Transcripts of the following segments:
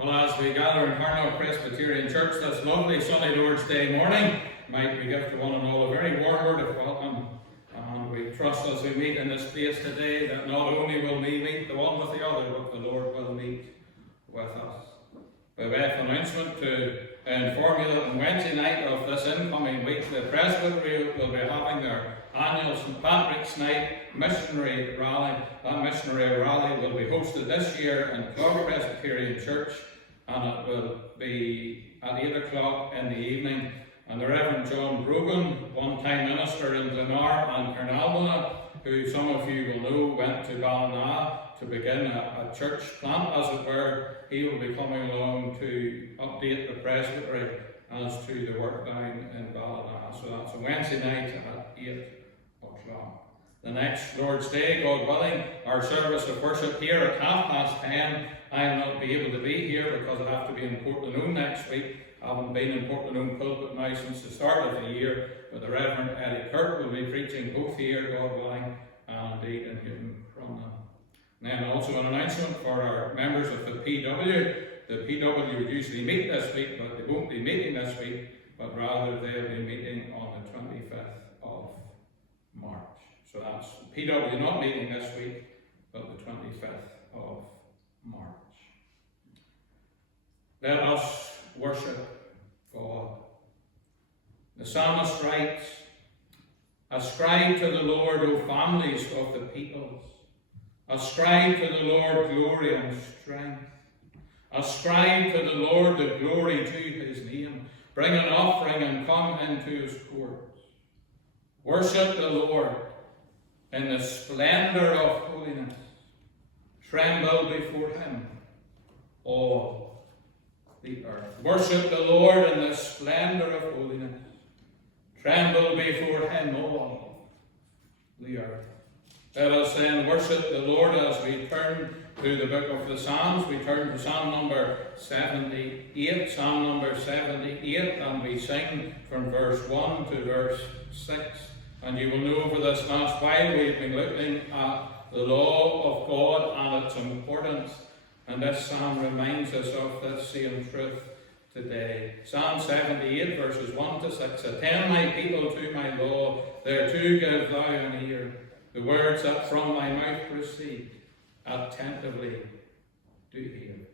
Well, as we gather in Harnock Presbyterian Church this lovely sunny Lord's Day morning, might we give to one and all a very warm word of welcome. And we trust as we meet in this place today that not only will we meet the one with the other, but the Lord will meet with us. By way of announcement to inform you that on Wednesday night of this incoming week, the Presbytery will be having their annual St. Patrick's Night missionary rally. That missionary rally will be hosted this year in Clogher Presbyterian Church, and it will be at 8 o'clock in the evening. And the Reverend John Brogan, one-time minister in Glenar and Carnalbana, who some of you will know went to Ballina to begin a church plant, as it were, he will be coming along to update the presbytery as to the work down in Ballina. So that's a Wednesday night at 8 o'clock. The next Lord's Day, God willing, our service of worship here at 10:30. I'll not be able to be here because I have to be in Portlaoise next week. I haven't been in Portlaoise pulpit now since the start of the year, but the Reverend Eddie Kirk will be preaching both here, God willing, and indeed in Newton Crumlin. Then also an announcement for our members of the PW. The PW would usually meet this week, but they won't be meeting this week, but rather they'll be meeting on the 25th of March. So that's PW not meeting this week, but the 25th of March. Let us worship God. The psalmist writes, "Ascribe to the Lord, O families of the peoples. Ascribe to the Lord glory and strength. Ascribe to the Lord the glory to his name. Bring an offering and come into his courts. Worship the Lord in the splendor of holiness. Tremble before him, all the earth." Worship the Lord in the splendor of holiness. Tremble before him, all the earth. Let us then worship the Lord as we turn to the book of the Psalms. We turn to Psalm number 78, Psalm number 78, and we sing from verse 1 to verse 6. And you will know over this last while we've been looking at the law of God and its importance. And this psalm reminds us of this same truth today. Psalm 78, verses 1 to 6. "Attend my people to my law, thereto give thou an ear. The words that from my mouth proceed, attentively do hear."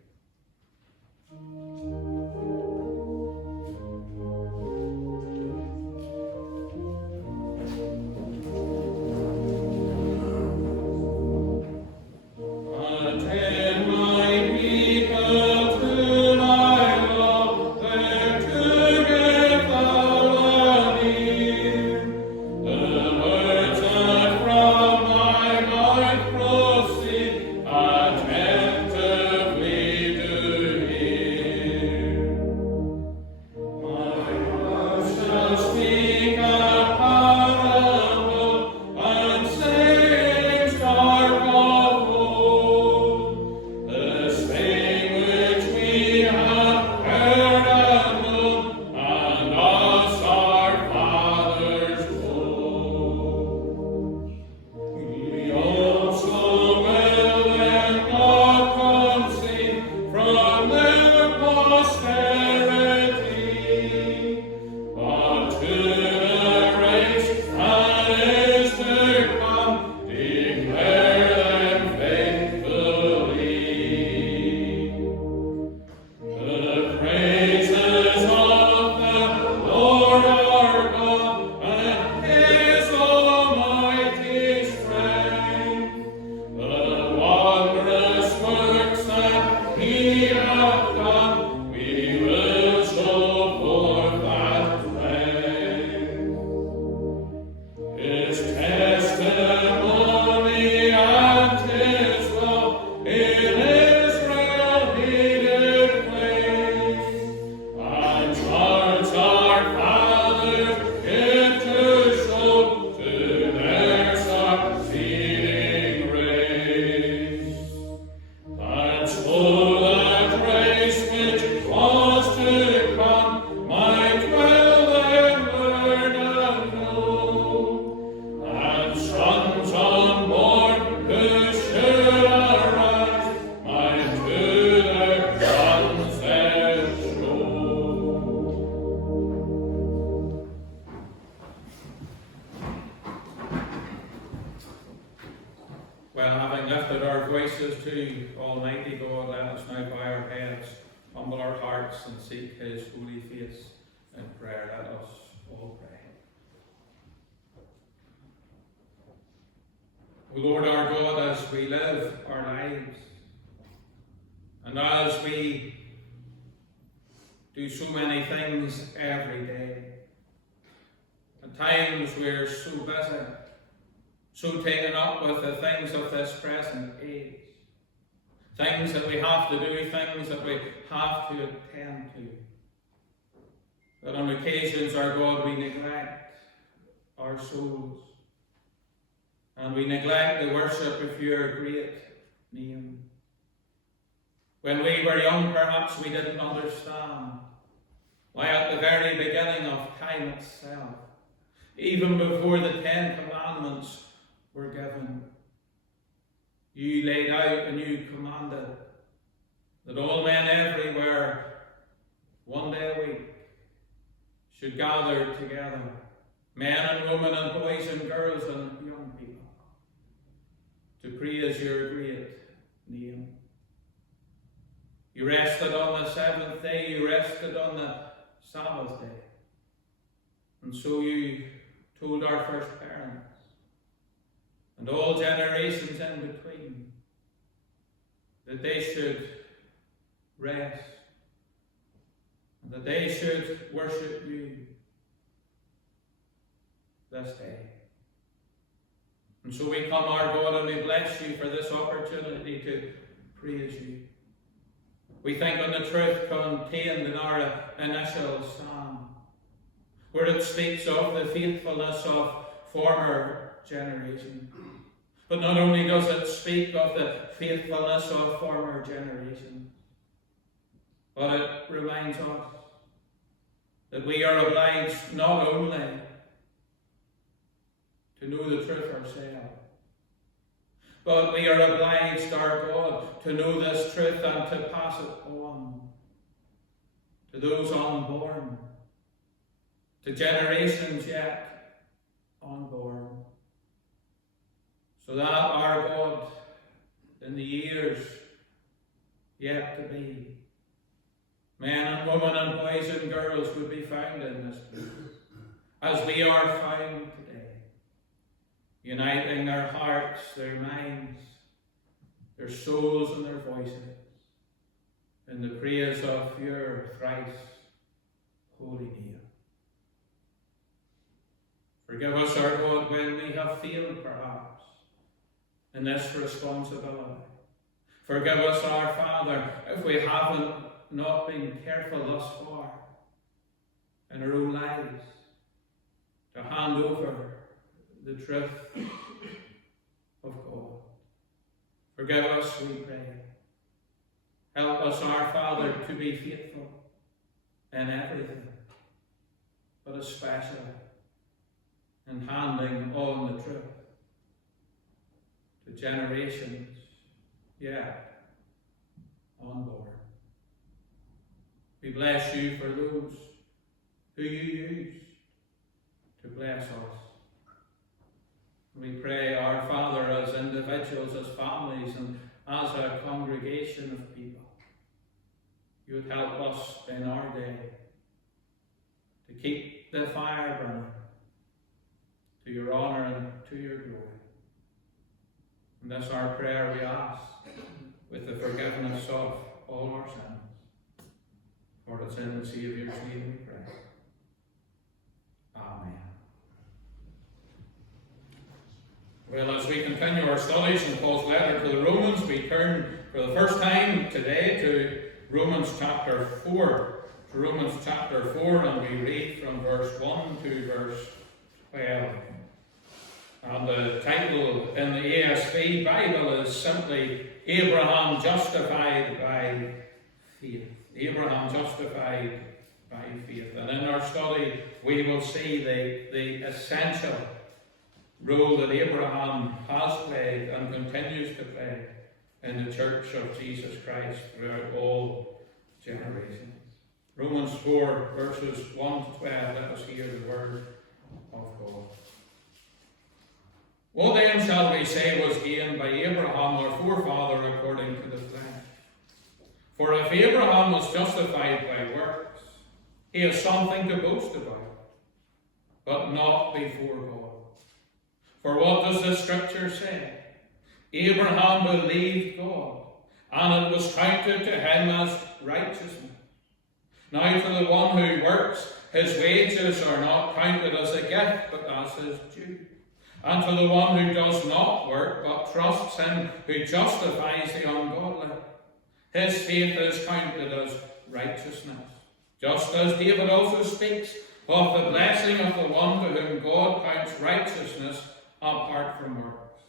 Oh, that grace now bow our heads, humble our hearts, and seek his holy face in prayer. Let us all pray. O Lord our God, as we live our lives, and as we do so many things every day, at times we're so busy, so taken up with the things of this present age, things that we have to do, things that we have to attend to, that on occasions, our God, we neglect our souls, and we neglect the worship of your great name. When we were young, perhaps we didn't understand why at the very beginning of time itself, even before the 10 Commandments were given, you laid out and you commanded that all men everywhere, one day a week, should gather together, men and women and boys and girls and young people, to praise your great name. You rested on the seventh day, you rested on the Sabbath day. And so you told our first parents, and all generations in between, that they should rest, and that they should worship you this day. And so we come, our God, and we bless you for this opportunity to praise you. We think on the truth contained in our initial psalm, where it speaks of the faithfulness of former generations. But not only does it speak of the faithfulness of former generations, but it reminds us that we are obliged not only to know the truth ourselves, but we are obliged, our God, to know this truth and to pass it on to those unborn, to generations yet unborn, so that our God, in the years yet to be, men and women and boys and girls would be found in this place, as we are found today, uniting their hearts, their minds, their souls and their voices in the praise of your thrice holy name. Forgive us, our God, when we have failed perhaps in this responsibility. Forgive us, our Father, if we haven't not been careful thus far in our own lives to hand over the truth of God. Forgive us, we pray. Help us, our Father, to be faithful in everything, but especially in handing on the truth to generations yet unborn. We bless you for those who you use to bless us. We pray, our Father, as individuals, as families, and as a congregation of people, you would help us in our day to keep the fire burning to your honour and to your glory. And that's our prayer we ask, with the forgiveness of all our sins. For it's in the Saviour's name we pray. Amen. Well, as we continue our studies in Paul's letter to the Romans, we turn for the first time today to Romans chapter 4. To Romans chapter 4, and we read from verse 1 to verse 12. And the title in the ASV Bible is simply Abraham Justified by Faith. Abraham Justified by Faith. And in our study, we will see the essential role that Abraham has played and continues to play in the Church of Jesus Christ throughout all generations. Romans 4, verses 1 to 12, let us hear the word of God. What then shall we say was gained by Abraham our forefather according to the flesh? For if Abraham was justified by works, he has something to boast about, but not before God. For what does the Scripture say? Abraham believed God, and it was counted to him as righteousness. Now to the one who works, his wages are not counted as a gift, but as his due. And to the one who does not work, but trusts him who justifies the ungodly, his faith is counted as righteousness. Just as David also speaks of the blessing of the one to whom God counts righteousness apart from works.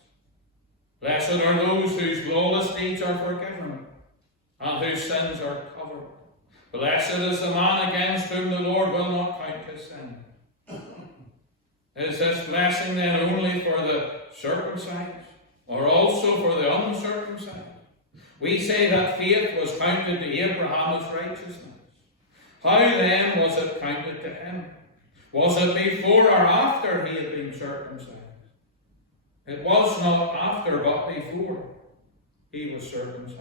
Blessed are those whose lawless deeds are forgiven, and whose sins are covered. Blessed is the man against whom the Lord will not count his sin. Is this blessing then only for the circumcised, or also for the uncircumcised? We say that faith was counted to Abraham as righteousness. How then was it counted to him? Was it before or after he had been circumcised? It was not after, but before he was circumcised.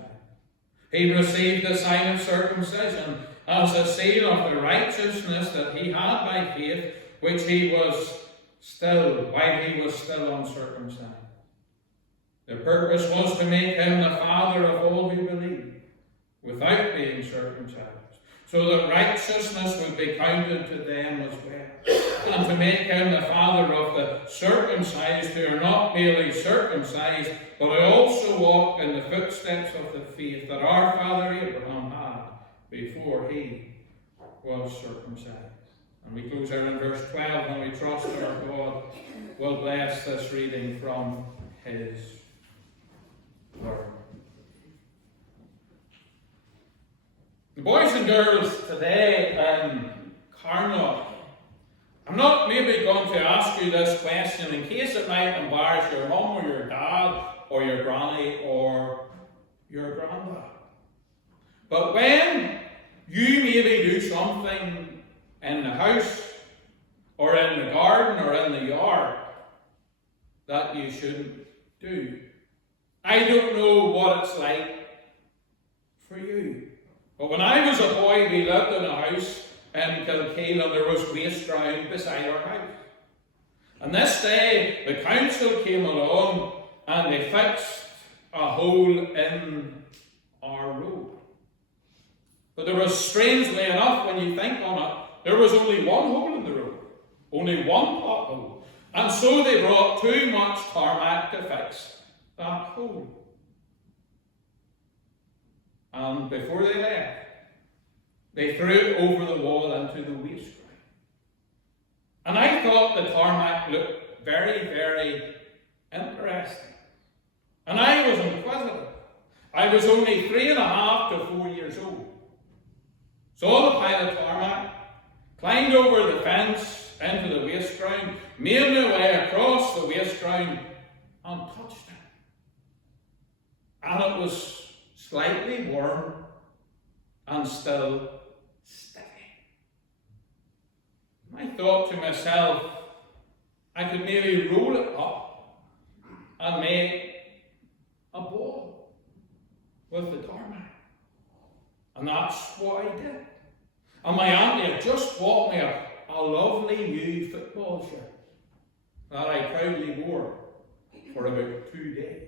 He received the sign of circumcision as a seal of the righteousness that he had by faith, which he was while he was still uncircumcised. The purpose was to make him the father of all who believe, without being circumcised, so that righteousness would be counted to them as well, and to make him the father of the circumcised who are not merely circumcised, but who also walk in the footsteps of the faith that our father Abraham had before he was circumcised. And we close there in verse 12, and we trust our God will bless this reading from his word. The boys and girls today in Carnlough, I'm not maybe going to ask you this question in case it might embarrass your mum or your dad or your granny or your granddad. But when you maybe do something in the house or in the garden or in the yard that you shouldn't do, I don't know what it's like for you. But when I was a boy, we lived in a house in Kilkeel and there was waste ground beside our house. And this day, the council came along and they fixed a hole in our road. But there was, strangely enough, when you think on it, there was only one hole in the road, only one pothole. And so they brought too much tarmac to fix that hole. And before they left, they threw it over the wall into the waste ground. And I thought the tarmac looked very, very interesting. And I was inquisitive. I was only 3.5 to 4 years old. Saw the pile of tarmac, climbed over the fence into the waste ground, made my way across the waste ground, and touched it. And it was slightly warm and still sticky. I thought to myself, I could maybe roll it up and make a ball with the tarmac. And that's what I did. And my auntie had just bought me a lovely new football shirt that I proudly wore for about 2 days.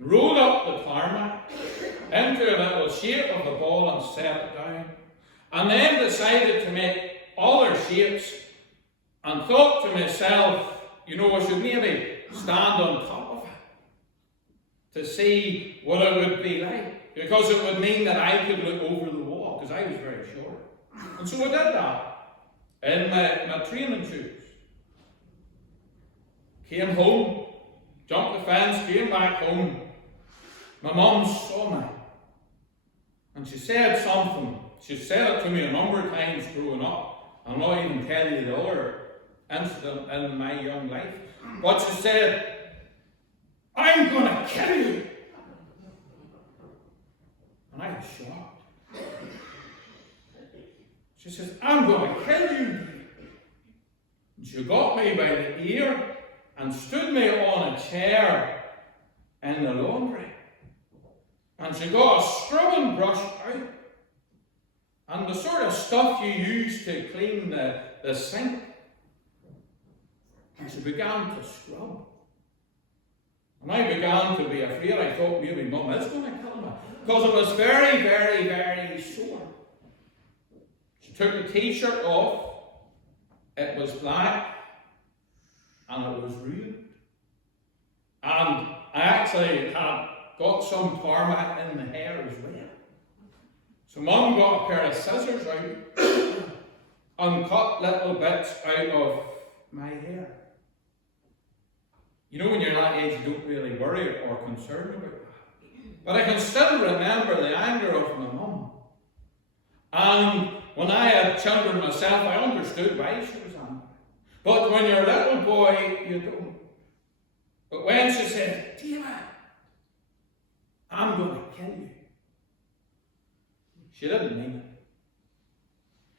Rolled up the tarmac into a little shape of the ball and set it down. And then decided to make other shapes and thought to myself, I should maybe stand on top of it to see what it would be like. Because it would mean that I could look over the wall, because I was very short. And so I did that in my training shoes. Came home, jumped the fence, came back home. My mum saw me. And she said something. She said it to me a number of times growing up. I'll not even tell you the other incident in my young life. But she said, "I'm going to kill you." And I was shocked. She says, "I'm going to kill you." And she got me by the ear and stood me on a chair in the laundry. And she got a scrubbing brush out. And the sort of stuff you use to clean the sink. And she began to scrub. And I began to be afraid. I thought maybe Mum is going to kill me. Because it was very, very, very sore. She took the t-shirt off. It was black. And it was ruined. And I actually had got some tarmac in the hair as well. So Mum got a pair of scissors out and cut little bits out of my hair. You know, when you're that age, you don't really worry or concerned about that. But I can still remember the anger of my mum. And when I had children myself, I understood why she was angry. But when you're a little boy, you don't. But when she said, "David, I'm going to kill you," she didn't mean it.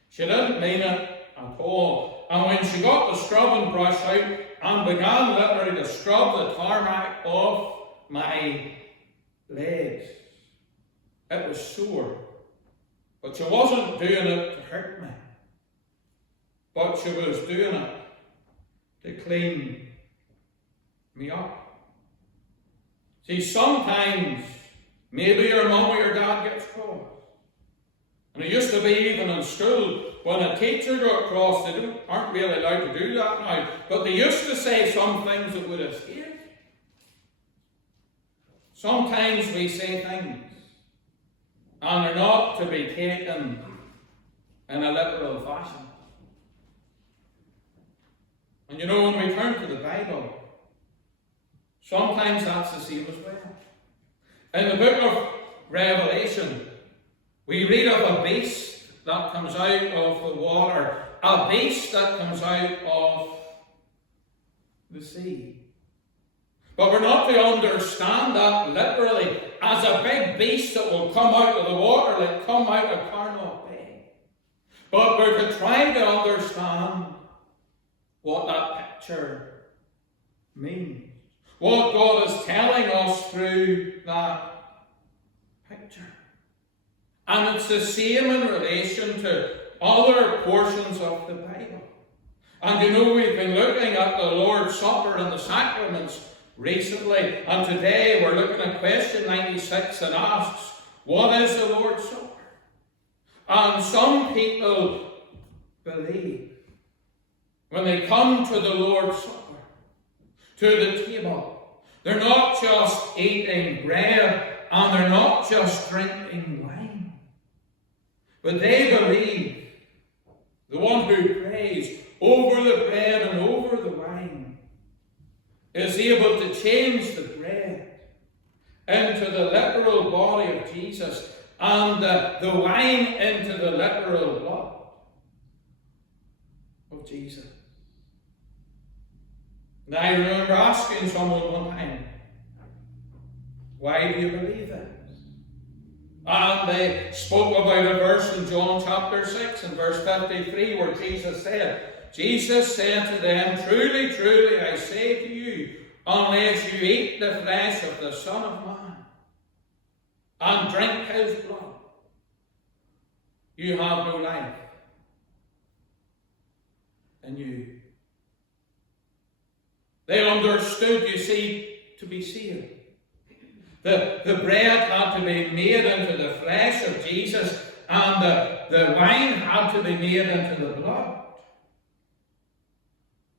She didn't mean it at all. And when she got the scrubbing brush out and began literally to scrub the tarmac off my legs, it was sore. But she wasn't doing it to hurt me. But she was doing it to clean me up. See, sometimes maybe your mum or your dad gets cross. And it used to be even in school, when a teacher got cross, they aren't really allowed to do that now, but they used to say some things that would have scared you. Sometimes we say things, and they're not to be taken in a literal fashion. And you know, when we turn to the Bible, sometimes that's the same as well. In the book of Revelation, we read of a beast that comes out of the water, a beast that comes out of the sea. But we're not to understand that literally as a big beast that will come out of the water, like come out of Carnot Bay. But we're to try to understand what that picture means. What God is telling us through that picture. And it's the same in relation to other portions of the Bible. And you know, we've been looking at the Lord's Supper and the sacraments recently. And today we're looking at question 96 and asks, what is the Lord's Supper? And some people believe when they come to the Lord's Supper, to the table, they're not just eating bread and they're not just drinking wine. But they believe the one who prays over the bread and over the wine is able to change the bread into the literal body of Jesus and the wine into the literal blood of Jesus. And I remember asking someone one time, why do you believe this? And they spoke about a verse in John chapter 6 and verse 53 where Jesus said to them, truly, truly, I say to you, unless you eat the flesh of the Son of Man and drink his blood, you have no life in you. They understood, you see, to be saved. The bread had to be made into the flesh of Jesus, and the wine had to be made into the blood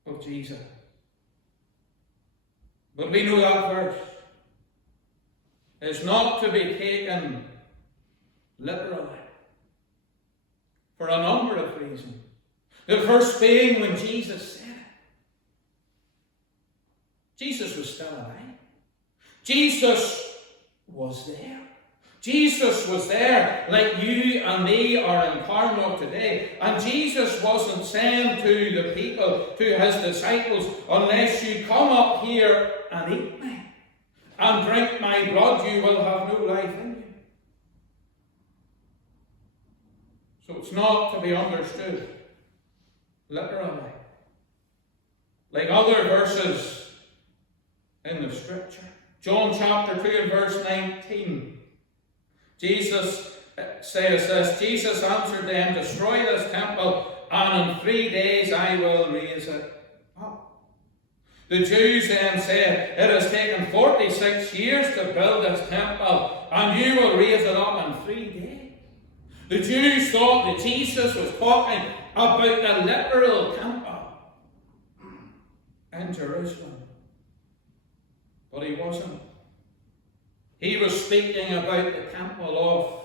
of Jesus. But we know that verse is not to be taken literally for a number of reasons. The first being when Jesus said it. Jesus was still alive. Jesus was there. Jesus was there like you and me are in Carnot today. And Jesus wasn't saying to the people, to his disciples, unless you come up here and eat me and drink my blood, you will have no life in you. So it's not to be understood literally. Like other verses in the scripture. John chapter 2 and verse 19. Jesus says this, Jesus answered them, destroy this temple, and in 3 days I will raise it up. The Jews then said, it has taken 46 years to build this temple, and you will raise it up in 3 days. The Jews thought that Jesus was talking about the literal temple in Jerusalem. But he wasn't. He was speaking about the temple of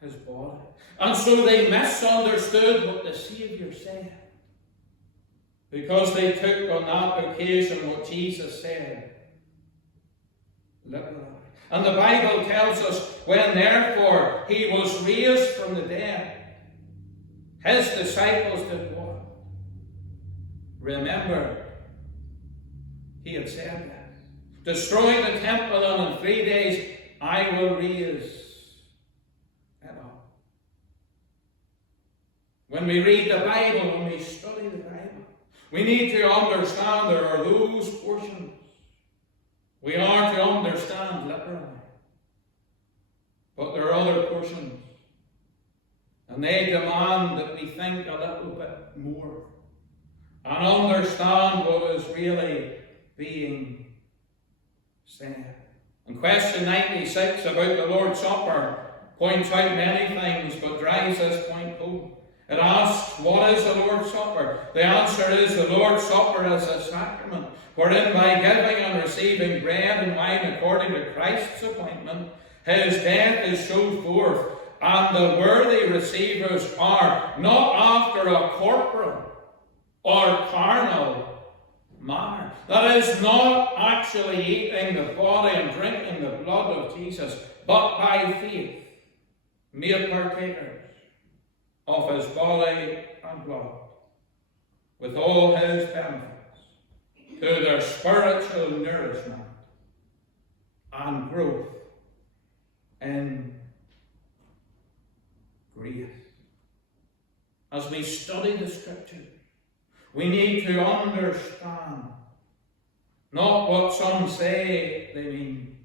his body. And so they misunderstood what the Saviour said, because they took on that occasion what Jesus said literally. And the Bible tells us, when therefore he was raised from the dead, his disciples did what? Remember, he had said that. Destroy the temple, and in 3 days I will raise it up. When we read the Bible, when we study the Bible, we need to understand there are those portions we are to understand literally. But there are other portions, and they demand that we think a little bit more and understand what is really being said. And question 96 about the Lord's Supper points out many things, but drives this point home. It asks, what is the Lord's Supper? The answer is, the Lord's Supper is a sacrament, wherein by giving and receiving bread and wine according to Christ's appointment, his death is showed forth, and the worthy receivers are, not after a corporal or carnal manner. That is, not actually eating the body and drinking the blood of Jesus, but by faith made partakers of his body and blood, with all his benefits, to their spiritual nourishment and growth in grace. As we study the Scriptures, we need to understand not what some say they mean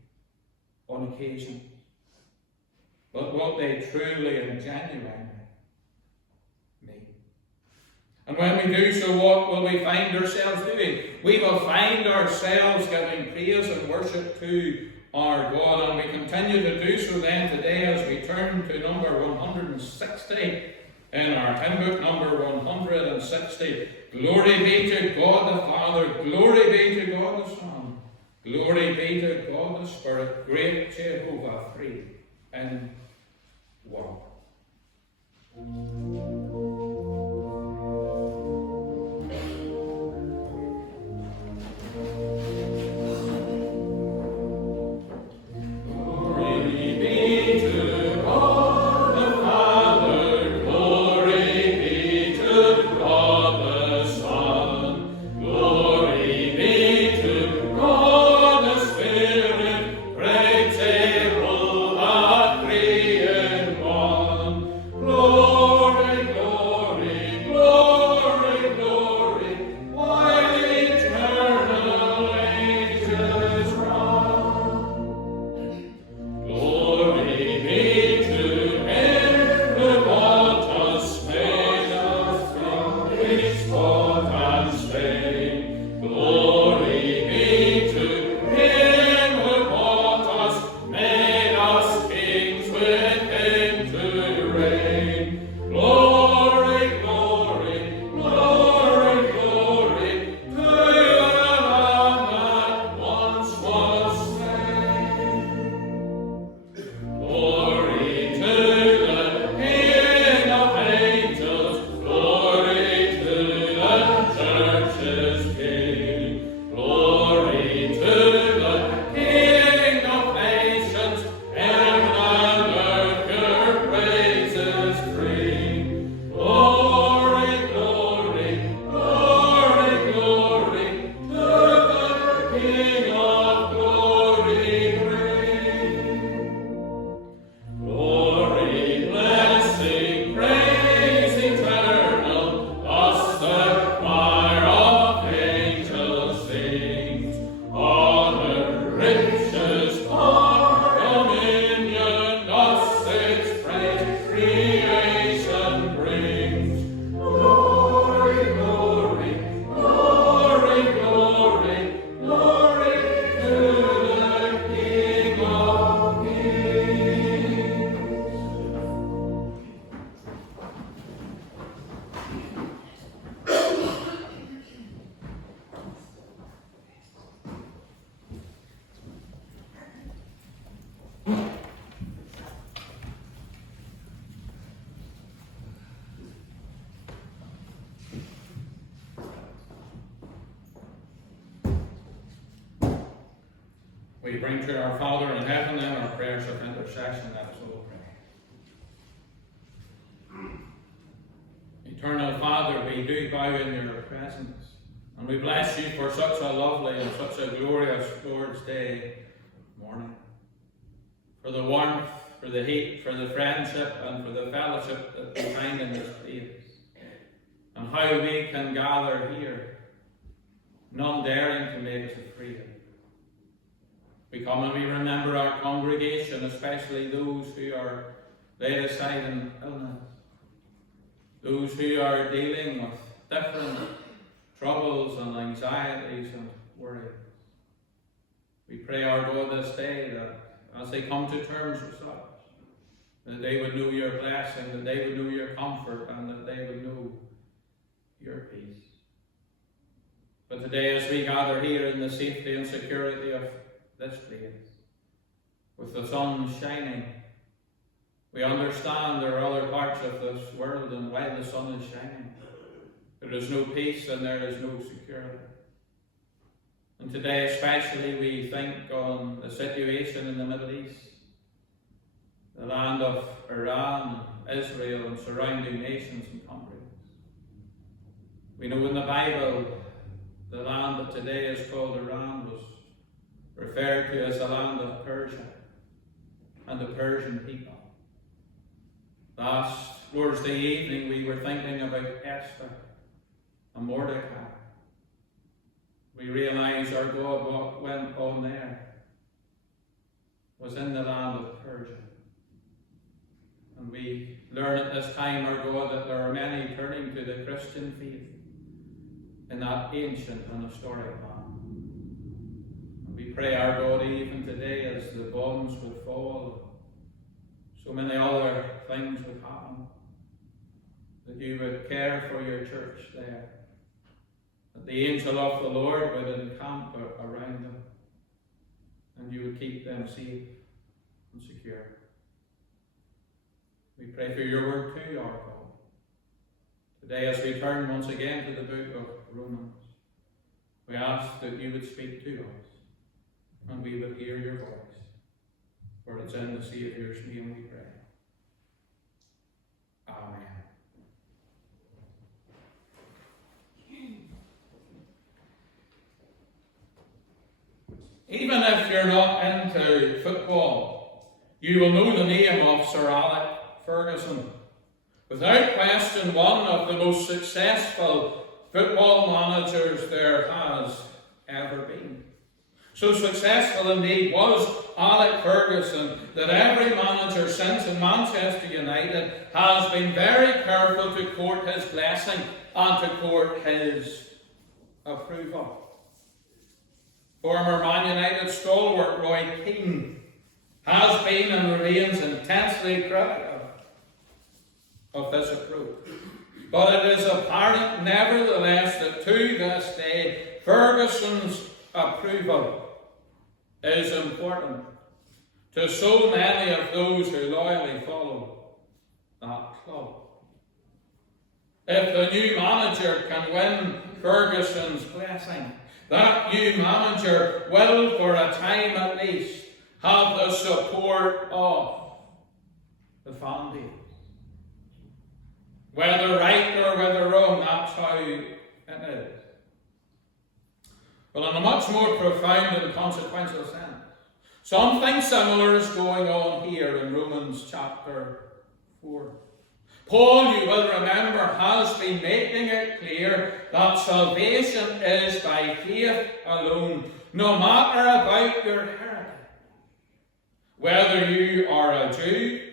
on occasion, but what they truly and genuinely mean. And when we do so, what will we find ourselves doing? We will find ourselves giving praise and worship to our God, and we continue to do so then today as we turn to number 160 in our hymn book, number 160. Glory be to God the Father, glory be to God the Son, glory be to God the Spirit, great Jehovah, three in one. Glory We bring to our Father in heaven then our prayers of intercession. Let us all pray. Eternal Father, we do bow in your presence, and we bless you for such a lovely and such a glorious Lord's Day morning. For the warmth, for the heat, for the friendship, and for the fellowship that we find in this place. And how we can gather here, none daring to make us afraid. We come and we remember our congregation, especially those who are laid aside in illness, those who are dealing with different troubles and anxieties and worries. We pray, our God, this day that as they come to terms with such, that they would know your blessing, that they would know your comfort, and that they would know your peace. But today, as we gather here in the safety and security of this place, with the sun shining, we understand there are other parts of this world, and while the sun is shining, there is no peace and there is no security. And today especially we think on the situation in the Middle East, the land of Iran, Israel, and surrounding nations and countries. We know in the Bible the land that today is called Iran was referred to as the land of Persia and the Persian people. Last Lord's Day evening we were thinking about Esther and Mordecai. We realize our God, what went on there was in the land of Persia. And we learn at this time, our God, that there are many turning to the Christian faith in that ancient and historic land. And we pray, our God, even today as the bombs would fall, so many other things would happen, that you would care for your church there, that the angel of the Lord would encamp around them, and you would keep them safe and secure. We pray for your word too, our God. Today, as we turn once again to the book of Romans, we ask that you would speak to us, and we would hear your voice. For it's in the Saviour's name we pray. Amen. Even if you're not into football, you will know the name of Sir Alex Ferguson. Without question, one of the most successful football managers there has ever been. So successful indeed was Alex Ferguson that every manager since in Manchester United has been very careful to court his blessing and to court his approval. Former Man United stalwart Roy Keane has been and remains intensely critical of this approach. But it is apparent, nevertheless, that to this day, Ferguson's approval is important to so many of those who loyally follow that club. If the new manager can win Ferguson's blessing, that new manager will, for a time at least, have the support of the fan base. Whether right or whether wrong, that's how it is. But in a much more profound and consequential sense, something similar is going on here in Romans chapter 4. Paul, you will remember, has been making it clear that salvation is by faith alone, no matter about your heritage. Whether you are a Jew,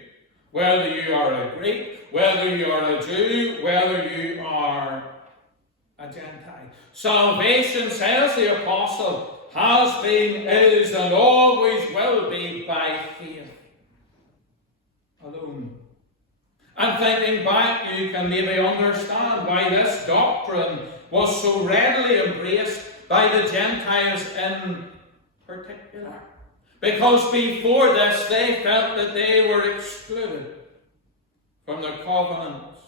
whether you are a Greek, whether you are a Jew, whether you are a Gentile. Salvation, says the apostle, has been, is, and always will be by faith alone. And thinking back, you can maybe understand why this doctrine was so readily embraced by the Gentiles in particular. Because before this, they felt that they were excluded from the covenants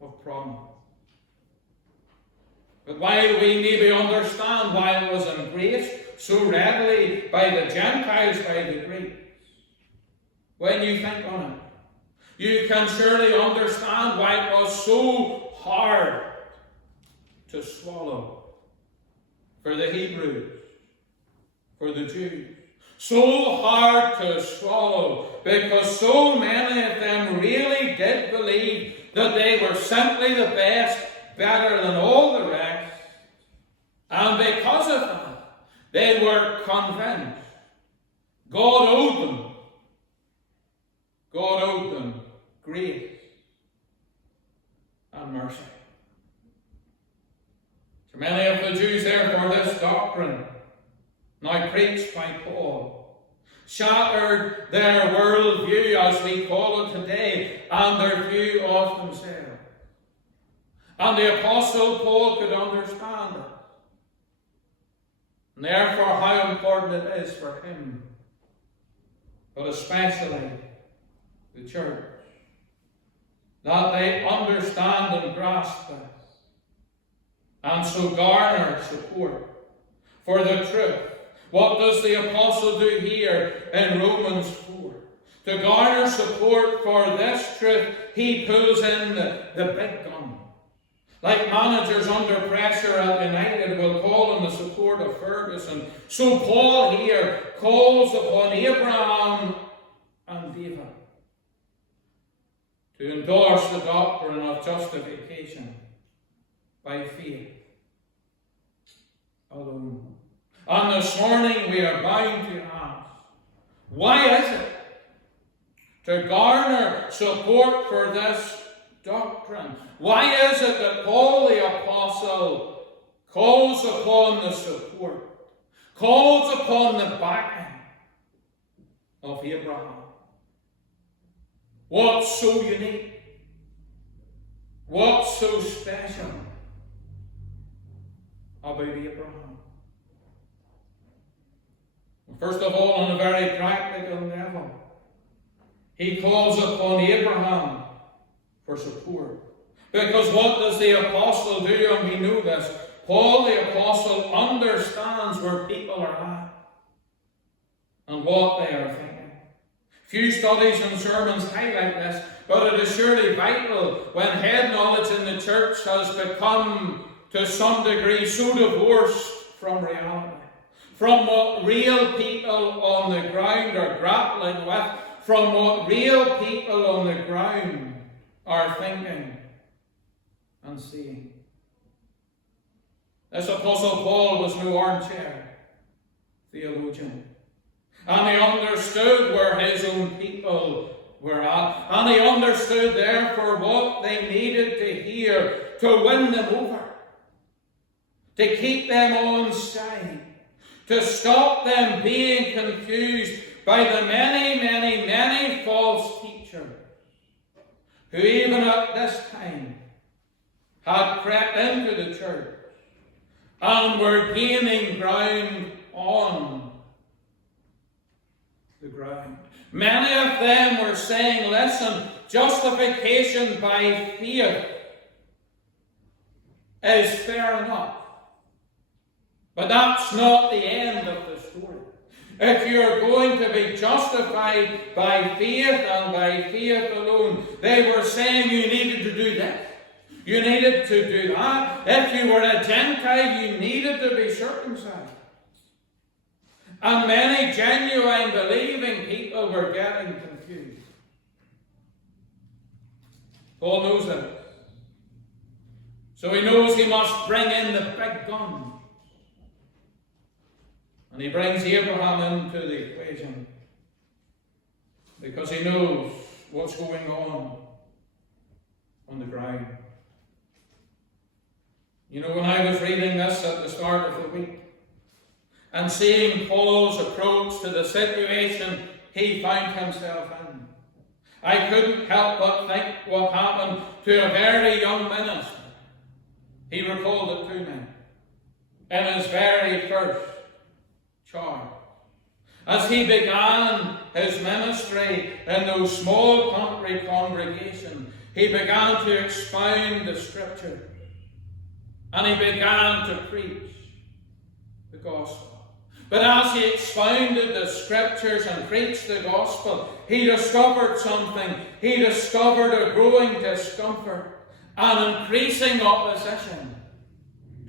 of promise. But while we maybe understand why it was embraced, so readily by the Gentiles, by the Greeks. When you think on it, you can surely understand why it was so hard to swallow for the Hebrews, for the Jews. So hard to swallow, because so many of them really did believe that they were simply the best, better than all the rest. And because of that, they were convinced God owed them grace and mercy. To many of the Jews, therefore, this doctrine, now preached by Paul, shattered their worldview, as we call it today, and their view of themselves. And the Apostle Paul could understand it. And therefore, how important it is for him, but especially the church, that they understand and grasp this, and so garner support for the truth. What does the apostle do here in Romans 4? To garner support for this truth, he pulls in the big gun. Like managers under pressure at United will call on the support of Ferguson. So Paul here calls upon Abraham and David to endorse the doctrine of justification by faith alone. And this morning we are bound to ask, why is it to garner support for this doctrine? Why is it that Paul the Apostle calls upon the support, calls upon the backing of Abraham? What's so unique? What's so special about Abraham? First of all, on a very practical level, he calls upon Abraham for support. Because what does the apostle do? And we know this. Paul the apostle understands where people are at and what they are thinking. Few studies and sermons highlight this, but it is surely vital when head knowledge in the church has become to some degree so divorced from reality, from what real people on the ground are grappling with, from what real people on the ground are thinking and seeing. This Apostle Paul was no armchair theologian. And he understood where his own people were at. And he understood, therefore, what they needed to hear to win them over, to keep them on side, to stop them being confused by the many false teachers who even at this time had crept into the church and were gaining ground on the ground. Many of them were saying, listen, justification by faith is fair enough. But that's not the end of the story. If you're going to be justified by faith and by faith alone, they were saying you needed to do this. You needed to do that. If you were a Gentile, you needed to be circumcised. And many genuine believing people were getting confused. Paul knows that. So he knows he must bring in the big guns. And he brings Abraham into the equation because he knows what's going on the ground. You know, when I was reading this at the start of the week and seeing Paul's approach to the situation he found himself in, I couldn't help but think what happened to a very young minister. He recalled it to me in his very first charge. As he began his ministry in those small country congregations, he began to expound the Scriptures and he began to preach the gospel. But as he expounded the scriptures and preached the gospel, he discovered something. He discovered a growing discomfort and increasing opposition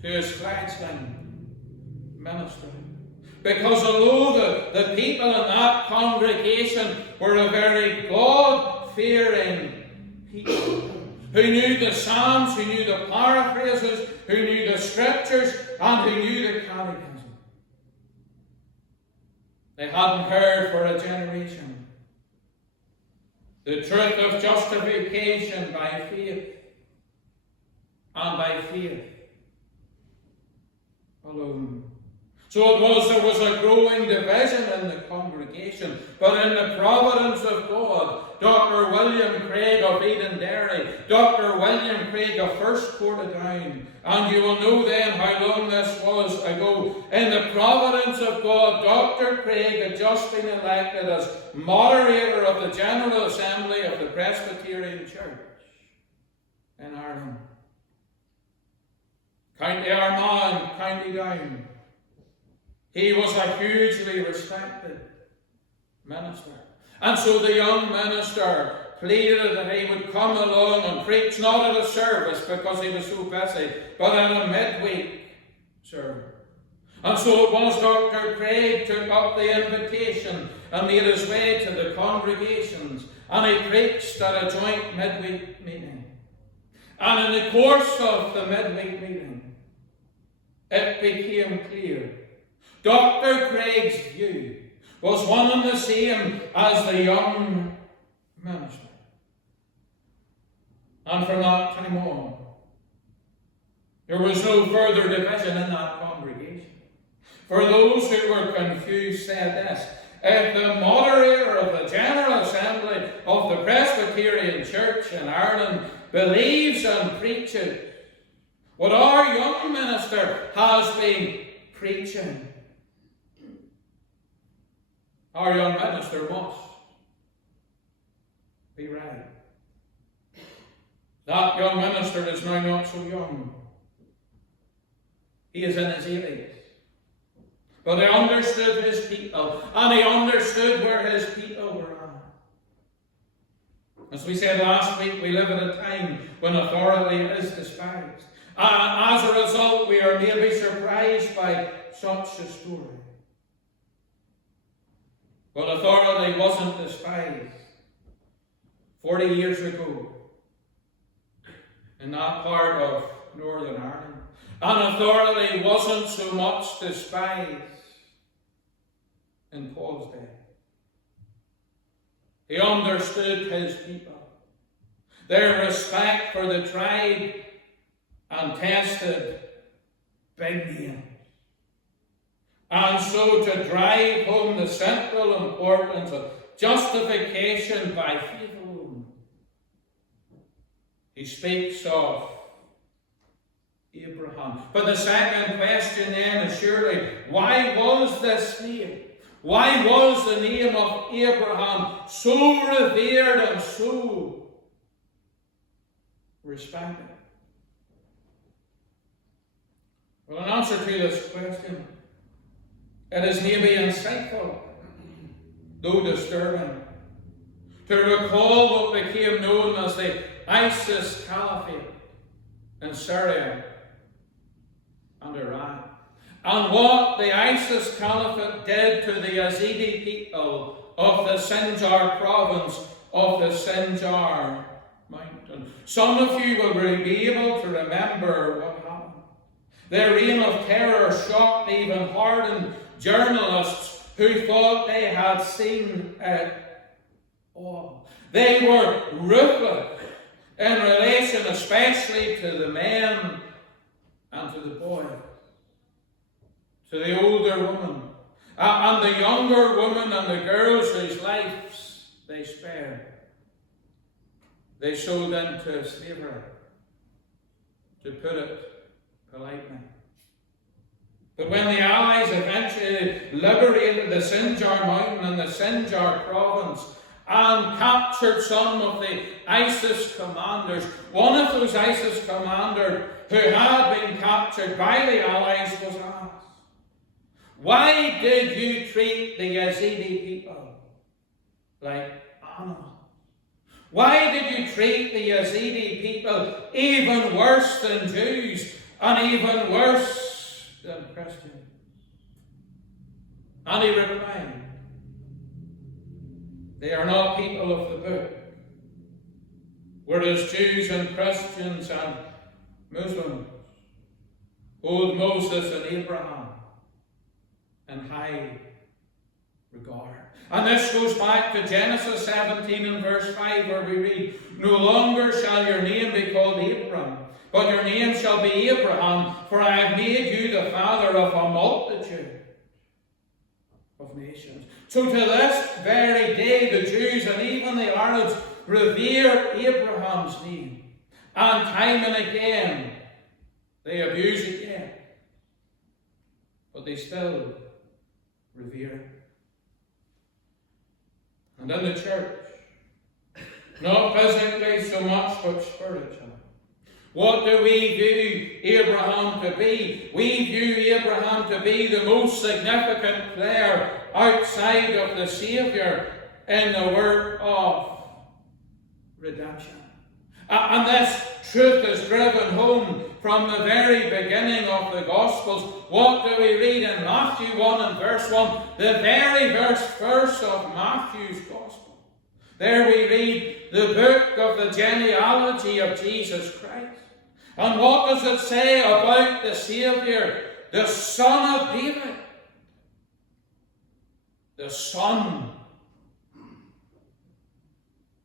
to his fledgling ministry. Because although the people in that congregation were a very God-fearing people, who knew the Psalms, who knew the paraphrases, who knew the scriptures, and who knew the catechism, they hadn't heard for a generation the truth of justification by faith and by faith alone. So there was a growing division in the congregation, but in the providence of God, Dr. William Craig of Edenderry, Dr. William Craig of First Portadown, and you will know then how long this was ago. In the providence of God, Dr. Craig had just been elected as moderator of the General Assembly of the Presbyterian Church in Ireland. County Armagh, County Down. He was a hugely respected minister. And so the young minister pleaded that he would come along and preach not at a service because he was so busy, but at a midweek service. And so it was Dr. Craig took up the invitation and made his way to the congregations, and he preached at a joint midweek meeting. And in the course of the midweek meeting, it became clear Dr. Craig's view was one and the same as the young minister. And from that time on, there was no further division in that congregation. For those who were confused said this: if the moderator of the General Assembly of the Presbyterian Church in Ireland believes and preaches what our young minister has been preaching, our young minister must be right. That young minister is now not so young. He is in his 80s. But he understood his people, and he understood where his people were at. As we said last week, we live at a time when authority is despised. And as a result, we are maybe surprised by such a story. But authority wasn't despised 40 years ago in that part of Northern Ireland. And authority wasn't so much despised in Paul's day. He understood his people, their respect for the tribe, and tested big names. And so to drive home the central importance of justification by faith alone, he speaks of Abraham. But the second question then is surely, why was this name? Why was the name of Abraham so revered and so respected? Well, in answer to this question, it is maybe insightful, though disturbing, to recall what became known as the ISIS Caliphate in Syria and Iraq, and what the ISIS Caliphate did to the Yazidi people of the Sinjar province of the Sinjar mountain. Some of you will be able to remember what happened. Their reign of terror shocked, even hardened journalists who thought they had seen it all. They were ruthless in relation especially to the men and to the boys, to the older women, and the younger women and the girls whose lives they spared. They sold into slavery, to put it politely. But when the Allies eventually liberated the Sinjar mountain and the Sinjar province and captured some of the ISIS commanders, one of those ISIS commanders who had been captured by the Allies was asked, Why did you treat the Yazidi people like animals? Why did you treat the Yazidi people even worse than Jews and even worse than Christians? And he replied, they are not people of the book, whereas Jews and Christians and Muslims hold Moses and Abraham in high regard. And this goes back to Genesis 17 and verse 5, where we read, no longer shall your name be called Abram, but your name shall be Abraham, for I have made you the father of a multitude of nations. So to this very day, the Jews and even the Arabs revere Abraham's name. And time and again, they abuse it yet. But they still revere it. And in the church, not physically so much, but spiritually, what do we view Abraham to be? We view Abraham to be the most significant player outside of the Saviour in the work of redemption. And this truth is driven home from the very beginning of the Gospels. What do we read in Matthew 1 and verse 1? The very first verse of Matthew's Gospel. There we read the book of the genealogy of Jesus Christ. And what does it say about the Saviour, the Son of David? The son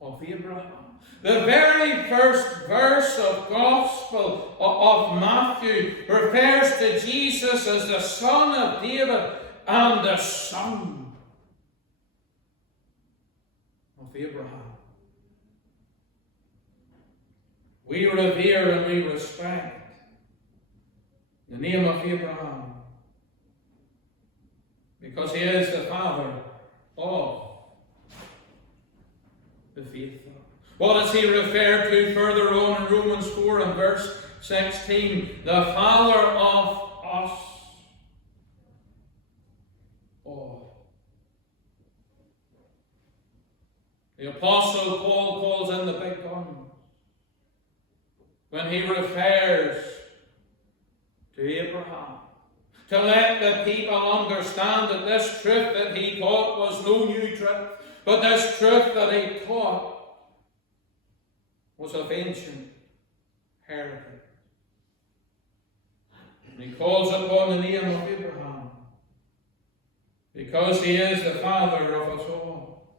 of Abraham. The very first verse of Gospel of Matthew refers to Jesus as the Son of David and the Son of Abraham. We revere and we respect the name of Abraham because he is the father of the faithful. What does he refer to further on in Romans 4 and verse 16? The Father of us all. The Apostle Paul calls in the big guns when he refers to Abraham, to let the people understand that this truth that he taught was no new truth, but this truth that he taught was of ancient heritage. And he calls upon the name of Abraham because he is the father of us all,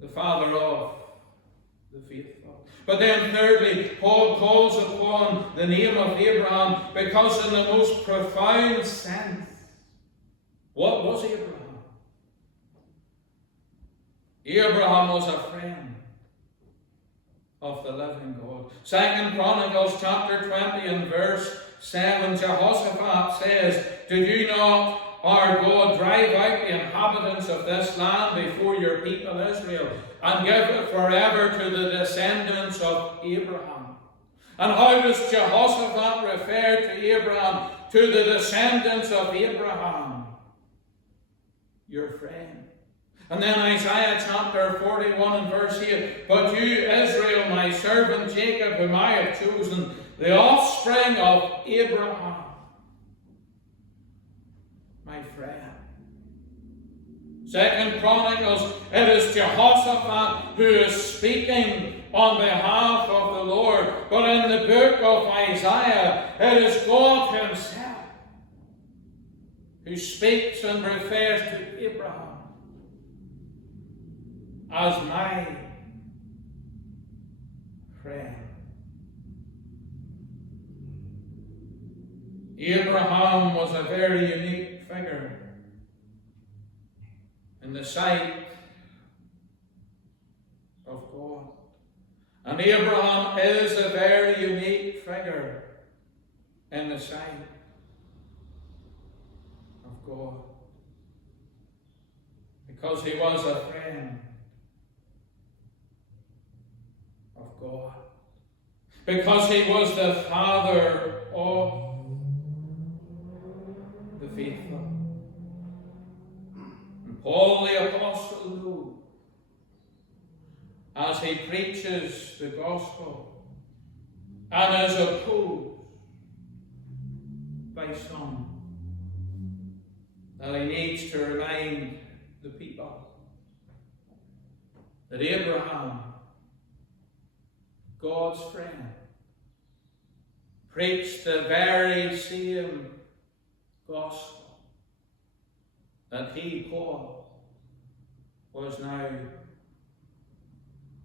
the father of the faithful. But then thirdly, Paul calls upon the name of Abraham because in the most profound sense, what was Abraham? Abraham was a friend of the living God. 2 Chronicles chapter 20 and verse 7, Jehoshaphat says, did you not, our God, drive out the inhabitants of this land before your people Israel and give it forever to the descendants of Abraham? And how does Jehoshaphat refer to Abraham? To the descendants of Abraham, your friend. And then Isaiah chapter 41 and verse 8, but you, Israel, my servant Jacob, whom I have chosen, the offspring of Abraham, my friend. 2 Chronicles, it is Jehoshaphat who is speaking on behalf of the Lord. But in the book of Isaiah, it is God himself who speaks and refers to Abraham as my friend. Abraham was a very unique figure in the sight of God. And Abraham is a very unique figure in the sight of God. Because he was a friend of God. Because he was the father of the faithful. Paul the Apostle knows, as he preaches the gospel and is opposed by some, that he needs to remind the people that Abraham, God's friend, preached the very same gospel that he, Paul, was now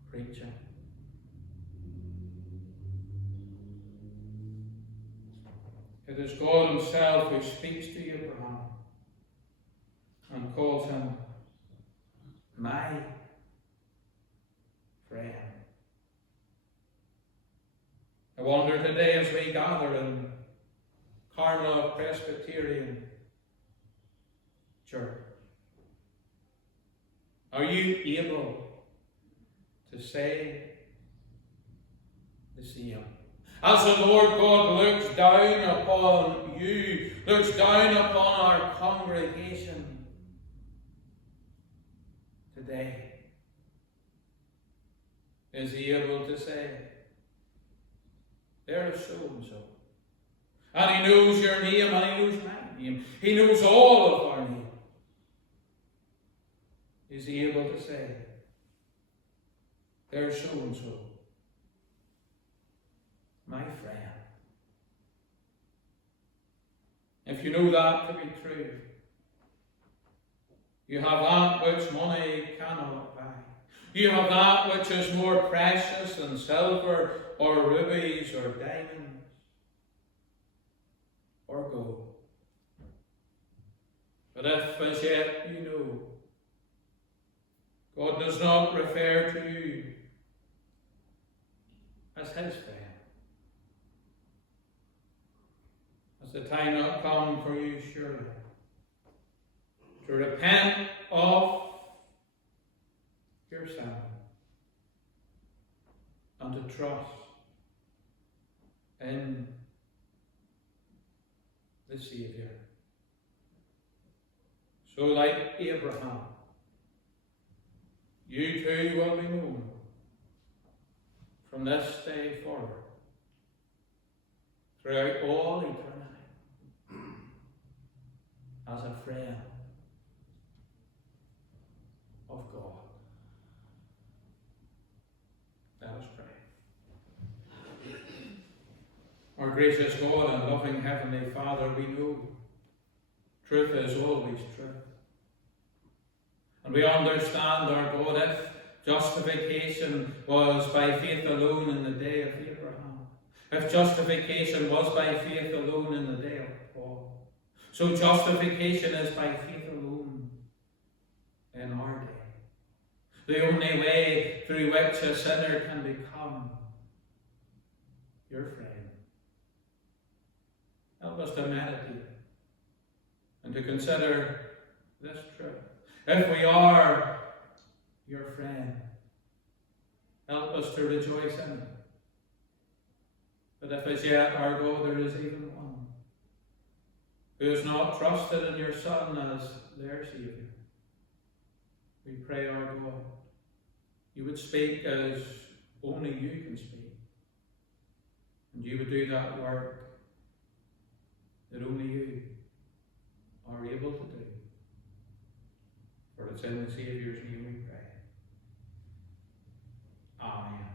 preaching. It is God himself who speaks to Abraham and calls him my friend. I wonder today as we gather in Carmel Presbyterian Church, are you able to say the same? As the Lord God looks down upon you, looks down upon our congregation today, is he able to say, there is so and so? And he knows your name and he knows my name. He knows all of our names. Is he able to say, there's so and so, my friend? If you know that to be true, you have that which money cannot buy. You have that which is more precious than silver or rubies or diamonds or gold. But if as yet you know God does not refer to you as his friend, has the time not come for you surely to repent of your sin and to trust in the Saviour? So like Abraham, you too will be known from this day forward throughout all eternity as a friend of God. Let us pray. Our gracious God and loving Heavenly Father, we know truth is always truth. And we understand, our God, if justification was by faith alone in the day of Abraham, if justification was by faith alone in the day of Paul, so justification is by faith alone in our day. The only way through which a sinner can become your friend. Help us to meditate and to consider this truth. If we are your friend, help us to rejoice in it. But if as yet, our God, there is even one who has not trusted in your Son as their Saviour, we pray, our God, you would speak as only you can speak. And you would do that work that only you are able to do. For it's in the Saviour's name we pray. Amen.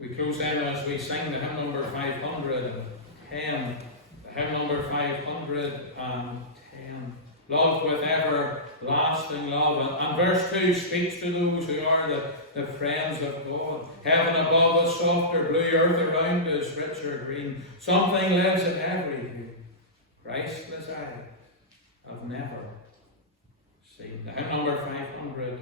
We close then as we sing the hymn number 510, the hymn number 510, Love with everlasting love. And verse 2 speaks to those who are the friends of God. Heaven above us softer blue, earth around us richer green. Something lives in every hue. Christless eyes have never seen. The hymn number 510.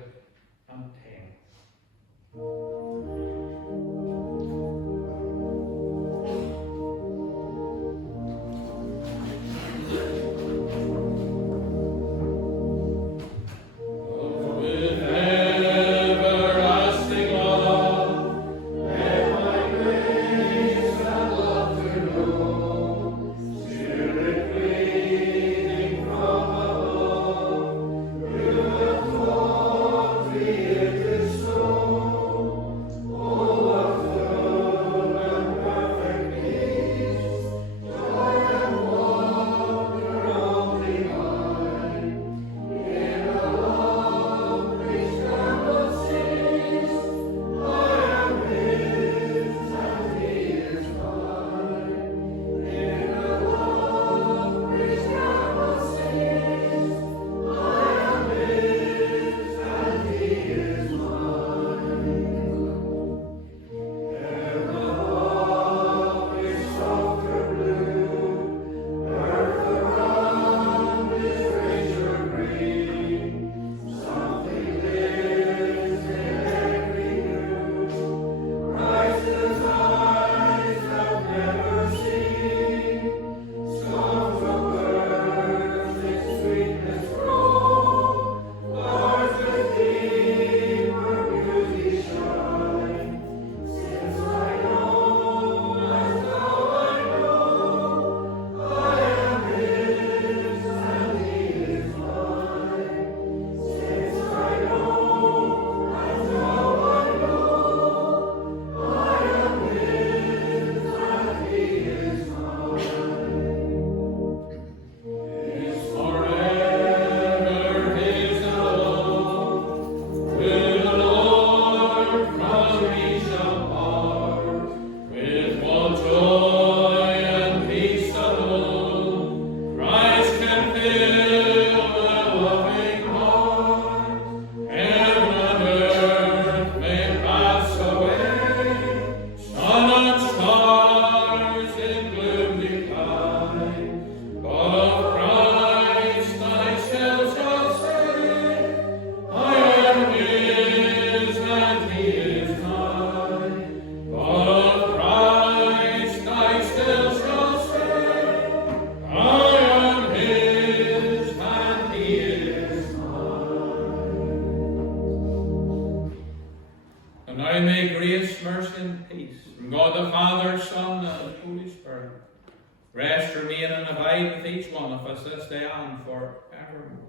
Spirit breathing from above. And now may grace, mercy, and peace from God the Father, Son, and Holy Spirit rest, remain, and abide with each one of us this day and forevermore.